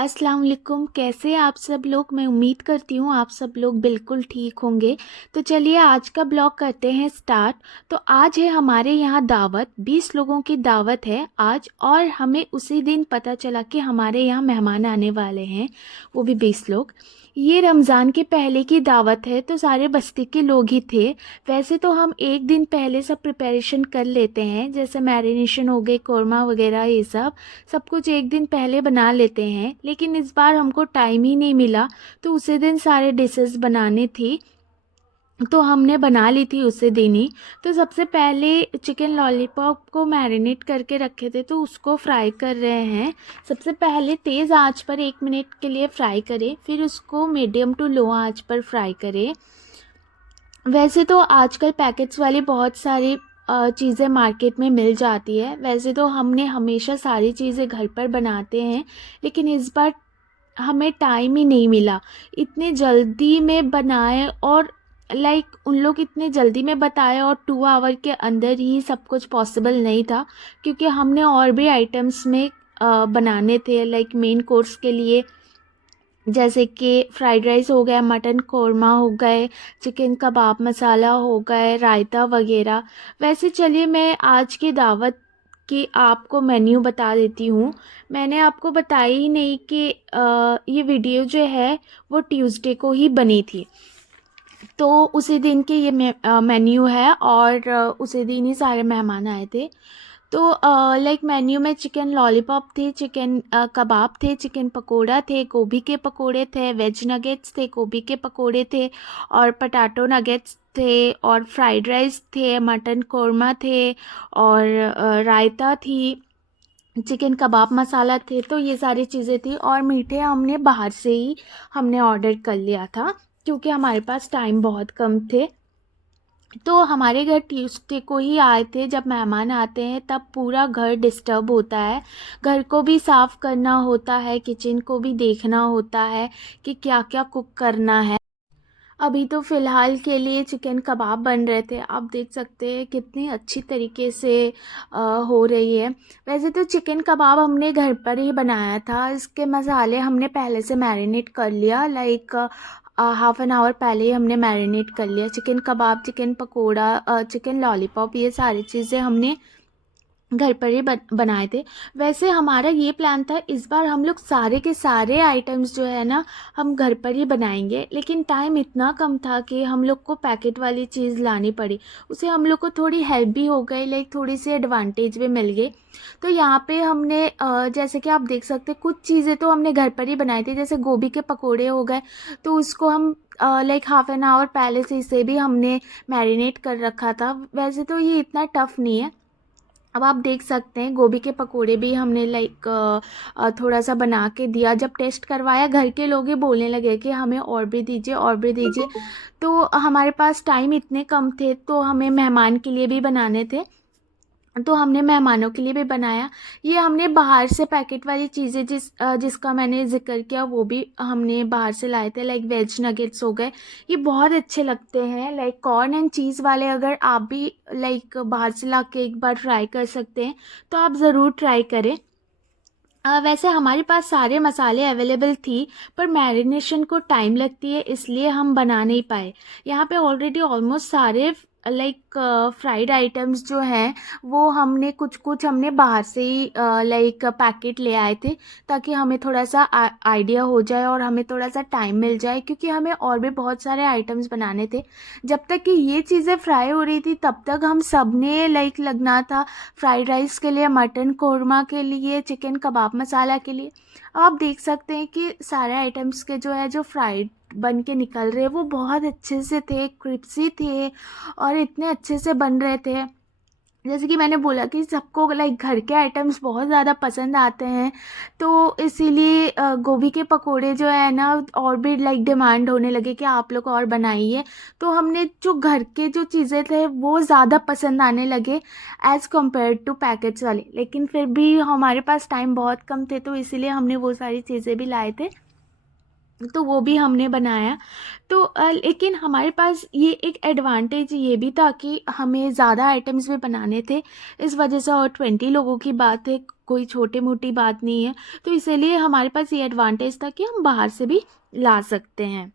अस्सलाम वालेकुम। कैसे आप सब लोग? मैं उम्मीद करती हूँ आप सब लोग बिल्कुल ठीक होंगे। तो चलिए आज का ब्लॉग करते हैं स्टार्ट। तो आज है हमारे यहाँ दावत, 20 लोगों की दावत है आज, और हमें उसी दिन पता चला कि हमारे यहाँ मेहमान आने वाले हैं, वो भी 20 लोग। ये रमज़ान के पहले की दावत है, तो सारे बस्ती के लोग ही थे। वैसे तो हम एक दिन पहले सब प्रिपरेशन कर लेते हैं, जैसे मैरिनेशन हो गई, कौरमा वगैरह, ये सब कुछ एक दिन पहले बना लेते हैं। लेकिन इस बार हमको टाइम ही नहीं मिला, तो उसी दिन सारे डिशेस बनाने थी, तो हमने बना ली थी उसी दिन ही। तो सबसे पहले चिकन लॉलीपॉप को मैरिनेट करके रखे थे, तो उसको फ्राई कर रहे हैं। सबसे पहले तेज़ आंच पर 1 मिनट के लिए फ्राई करें, फिर उसको मीडियम टू लो आंच पर फ्राई करें। वैसे तो आजकल पैकेट्स वाली बहुत सारी चीज़ें मार्केट में मिल जाती है। वैसे तो हमने हमेशा सारी चीज़ें घर पर बनाते हैं, लेकिन इस बार हमें टाइम ही नहीं मिला। इतने जल्दी में बनाए, और उन लोग इतने जल्दी में बताए, और 2 आवर के अंदर ही सब कुछ पॉसिबल नहीं था, क्योंकि हमने और भी आइटम्स में बनाने थे, मेन कोर्स के लिए, जैसे कि फ्राइड राइस हो गया, मटन कौरमा हो गए, चिकन कबाब मसाला हो गए, रायता वगैरह। वैसे चलिए मैं आज की दावत की आपको मेन्यू बता देती हूँ। मैंने आपको बताया ही नहीं कि ये वीडियो जो है वो ट्यूसडे को ही बनी थी, तो उसी दिन की ये मेन्यू है, और उसी दिन ही सारे मेहमान आए थे। तो मेन्यू में चिकन लॉलीपॉप थे, चिकन कबाब थे, चिकन पकोड़ा थे, गोभी के पकोड़े थे, वेज नगेट्स थे, गोभी के पकोड़े थे, और पटाटो नगेट्स थे, और फ्राइड राइस थे, मटन कौरमा थे, और रायता थी, चिकन कबाब मसाला थे। तो ये सारी चीज़ें थी, और मीठे हमने बाहर से ही हमने ऑर्डर कर लिया था, क्योंकि हमारे पास टाइम बहुत कम थे। तो हमारे घर ट्यूसडे को ही आए थे। जब मेहमान आते हैं तब पूरा घर डिस्टर्ब होता है, घर को भी साफ़ करना होता है, किचन को भी देखना होता है कि क्या क्या कुक करना है। अभी तो फ़िलहाल के लिए चिकन कबाब बन रहे थे, आप देख सकते हैं कितनी अच्छी तरीके से हो रही है। वैसे तो चिकन कबाब हमने घर पर ही बनाया था, इसके मसाले हमने पहले से मैरिनेट कर लिया, हाफ एन आवर पहले ही हमने मैरिनेट कर लिया। चिकन कबाब, चिकन पकोड़ा, चिकन लॉलीपॉप, ये सारी चीज़ें हमने घर पर ही बनाए थे। वैसे हमारा ये प्लान था इस बार हम लोग सारे के सारे आइटम्स जो है ना, हम घर पर ही बनाएंगे, लेकिन टाइम इतना कम था कि हम लोग को पैकेट वाली चीज़ लानी पड़ी। उसे हम लोग को थोड़ी हेल्प भी हो गई, थोड़ी सी एडवांटेज भी मिल गई। तो यहाँ पे हमने जैसे कि आप देख सकते हैं, कुछ चीज़ें तो हमने घर पर ही बनाई थी, जैसे गोभी के पकोड़े हो गए, तो उसको हम हाफ एन आवर पहले से इसे भी हमने मैरिनेट कर रखा था। वैसे तो ये इतना टफ़ नहीं है। अब आप देख सकते हैं गोभी के पकोड़े भी हमने थोड़ा सा बना के दिया। जब टेस्ट करवाया, घर के लोग ही बोलने लगे कि हमें और भी दीजिए, और भी दीजिए। तो हमारे पास टाइम इतने कम थे, तो हमें मेहमान के लिए भी बनाने थे, तो हमने मेहमानों के लिए भी बनाया। ये हमने बाहर से पैकेट वाली चीज़ें जिसका मैंने ज़िक्र किया, वो भी हमने बाहर से लाए थे, वेज नगेट्स हो गए। ये बहुत अच्छे लगते हैं, कॉर्न एंड चीज़ वाले। अगर आप भी बाहर से ला के एक बार ट्राई कर सकते हैं, तो आप ज़रूर ट्राई करें। वैसे हमारे पास सारे मसाले अवेलेबल थी, पर मैरिनेशन को टाइम लगती है, इसलिए हम बना नहीं पाए। यहाँ पे ऑलरेडी ऑलमोस्ट सारे फ्राइड आइटम्स जो हैं, वो हमने कुछ कुछ हमने बाहर से ही पैकेट ले आए थे, ताकि हमें थोड़ा सा आइडिया हो जाए और हमें थोड़ा सा टाइम मिल जाए, क्योंकि हमें और भी बहुत सारे आइटम्स बनाने थे। जब तक कि ये चीज़ें फ्राई हो रही थी, तब तक हम सब ने लगना था फ्राइड राइस के लिए, मटन कौरमा के लिए, चिकन कबाब मसाला के लिए। आप देख सकते हैं कि सारे आइटम्स के जो है, जो फ्राइड बन के निकल रहे, वो बहुत अच्छे से थे, क्रिस्पी थे, और इतने अच्छे से बन रहे थे। जैसे कि मैंने बोला कि सबको घर के आइटम्स बहुत ज़्यादा पसंद आते हैं, तो इसीलिए गोभी के पकोड़े जो है ना, और भी डिमांड होने लगे कि आप लोग और बनाइए। तो हमने जो घर के जो चीज़ें थे, वो ज़्यादा पसंद आने लगे एज़ कम्पेयर टू पैकेट्स वाले। लेकिन फिर भी हमारे पास टाइम बहुत कम थे, तो इसीलिए हमने वो सारी चीज़ें भी लाए थे। तो वो भी हमने बनाया। तो लेकिन हमारे पास ये एक एडवांटेज ये भी था कि हमें ज़्यादा आइटम्स भी बनाने थे इस वजह से, और 20 लोगों की बात है, कोई छोटी मोटी बात नहीं है। तो इसीलिए हमारे पास ये एडवांटेज था कि हम बाहर से भी ला सकते हैं।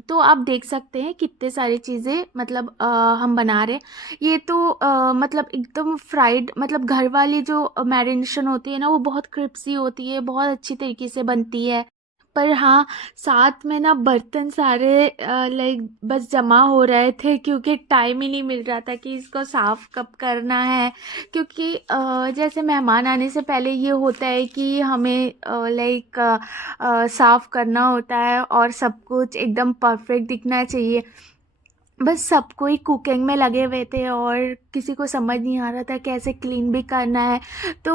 तो आप देख सकते हैं कितने सारी चीज़ें मतलब हम बना रहे हैं। ये तो मतलब एकदम फ्राइड, मतलब घर वाली जो मैरिनेशन होती है ना, वो बहुत क्रिस्पी होती है, बहुत अच्छी तरीके से बनती है। पर हाँ, साथ में ना बर्तन सारे लाइक बस जमा हो रहे थे, क्योंकि टाइम ही नहीं मिल रहा था कि इसको साफ कब करना है। क्योंकि जैसे मेहमान आने से पहले ये होता है कि हमें लाइक साफ करना होता है और सब कुछ एकदम परफेक्ट दिखना चाहिए। बस सब कोई कुकिंग में लगे हुए थे और किसी को समझ नहीं आ रहा था कैसे क्लीन भी करना है। तो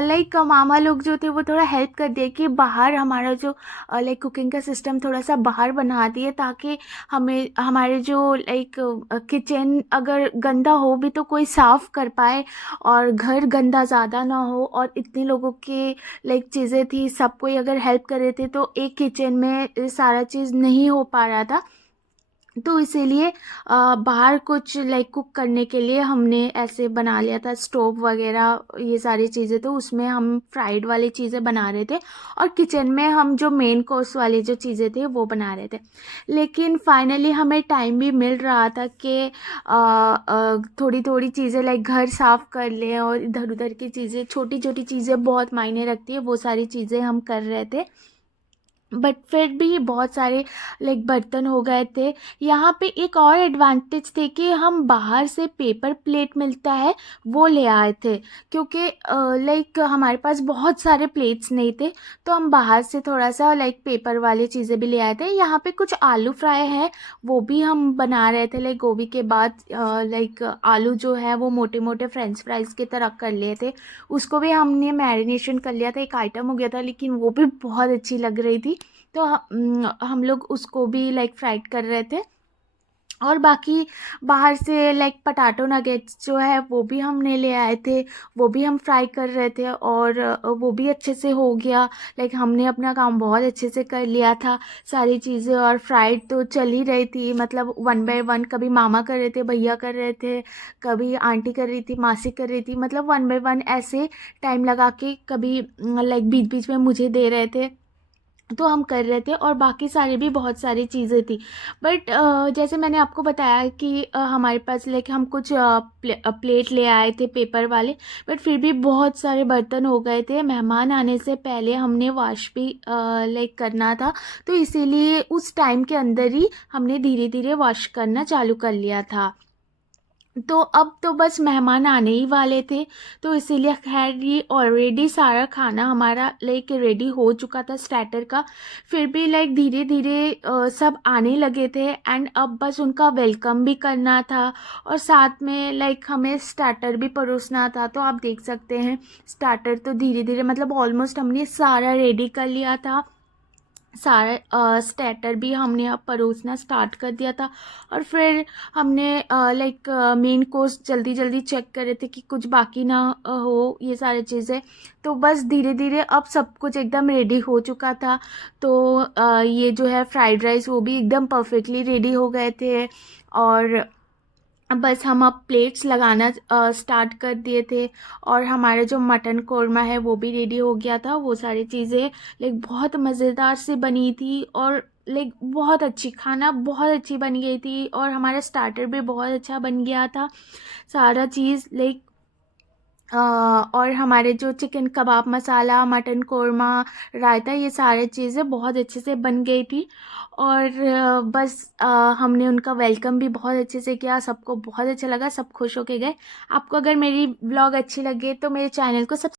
लाइक मामा लोग जो थे वो थोड़ा हेल्प कर दिए कि बाहर हमारा जो लाइक कुकिंग का सिस्टम थोड़ा सा बाहर बना दिए, ताकि हमें हमारे जो लाइक किचन अगर गंदा हो भी तो कोई साफ़ कर पाए, और घर गंदा ज़्यादा ना हो। और इतने लोगों के लाइक चीज़ें थी, सब कोई अगर हेल्प कर रहे थे तो एक किचन में सारा चीज़ नहीं हो पा रहा था। तो इसीलिए बाहर कुछ लाइक कुक करने के लिए हमने ऐसे बना लिया था, स्टोव वगैरह ये सारी चीज़ें, तो उसमें हम फ्राइड वाली चीज़ें बना रहे थे, और किचन में हम जो मेन कोर्स वाली जो चीज़ें थे वो बना रहे थे। लेकिन फाइनली हमें टाइम भी मिल रहा था कि थोड़ी थोड़ी चीज़ें लाइक घर साफ़ कर लें, और इधर उधर की चीज़ें, छोटी छोटी चीज़ें बहुत मायने रखती है, वो सारी चीज़ें हम कर रहे थे। बट फिर भी बहुत सारे लाइक बर्तन हो गए थे। यहाँ पे एक और एडवांटेज थे कि हम बाहर से पेपर प्लेट मिलता है वो ले आए थे, क्योंकि लाइक हमारे पास बहुत सारे प्लेट्स नहीं थे। तो हम बाहर से थोड़ा सा लाइक पेपर वाली चीज़ें भी ले आए थे। यहाँ पे कुछ आलू फ्राई है, वो भी हम बना रहे थे, लाइक गोभी के बाद लाइक आलू जो है वो मोटे मोटे फ्रेंच फ्राइज़ की तरह कर लिए थे। उसको भी हमने मैरिनेशन कर लिया था, एक आइटम हो गया था, लेकिन वो भी बहुत अच्छी लग रही थी। तो हम लोग उसको भी लाइक फ्राइड कर रहे थे। और बाकी बाहर से लाइक पटाटो नगेट्स जो है वो भी हमने ले आए थे, वो भी हम फ्राई कर रहे थे, और वो भी अच्छे से हो गया। लाइक हमने अपना काम बहुत अच्छे से कर लिया था सारी चीज़ें। और फ्राइड तो चल ही रही थी, मतलब वन बाय वन, कभी मामा कर रहे थे, भैया कर रहे थे, कभी आंटी कर रही थी, मासी कर रही थी, मतलब वन बाय वन ऐसे टाइम लगा के, कभी लाइक बीच बीच में मुझे दे रहे थे, तो हम कर रहे थे। और बाकी सारी भी बहुत सारी चीज़ें थी। बट जैसे मैंने आपको बताया कि हमारे पास लाइक हम कुछ प्लेट ले आए थे पेपर वाले, बट फिर भी बहुत सारे बर्तन हो गए थे। मेहमान आने से पहले हमने वॉश भी लाइक करना था, तो इसीलिए उस टाइम के अंदर ही हमने धीरे धीरे वॉश करना चालू कर लिया था। तो अब तो बस मेहमान आने ही वाले थे, तो इसीलिए खैर ये ऑलरेडी सारा खाना हमारा लाइक रेडी हो चुका था स्टार्टर का। फिर भी लाइक धीरे धीरे सब आने लगे थे, एंड अब बस उनका वेलकम भी करना था, और साथ में लाइक हमें स्टार्टर भी परोसना था। तो आप देख सकते हैं स्टार्टर तो धीरे धीरे, मतलब ऑलमोस्ट हमने सारा रेडी कर लिया था। सारा स्टार्टर भी हमने अब परोसना स्टार्ट कर दिया था। और फिर हमने लाइक मेन कोर्स जल्दी जल्दी चेक कर रहे थे कि कुछ बाकी ना हो ये सारी चीज़ें। तो बस धीरे धीरे अब सब कुछ एकदम रेडी हो चुका था। तो ये जो है फ्राइड राइस वो भी एकदम परफेक्टली रेडी हो गए थे। और बस हम अब प्लेट्स लगाना स्टार्ट कर दिए थे। और हमारा जो मटन कोरमा है वो भी रेडी हो गया था। वो सारी चीज़ें लाइक बहुत मज़ेदार से बनी थी, और लाइक बहुत अच्छी, खाना बहुत अच्छी बन गई थी, और हमारा स्टार्टर भी बहुत अच्छा बन गया था सारा चीज़ लाइक। और हमारे जो चिकन कबाब मसाला, मटन कोरमा, रायता, ये सारी चीज़ें बहुत अच्छे से बन गई थी। और बस हमने उनका वेलकम भी बहुत अच्छे से किया, सबको बहुत अच्छा लगा, सब खुश होके गए। आपको अगर मेरी ब्लॉग अच्छी लगे तो मेरे चैनल को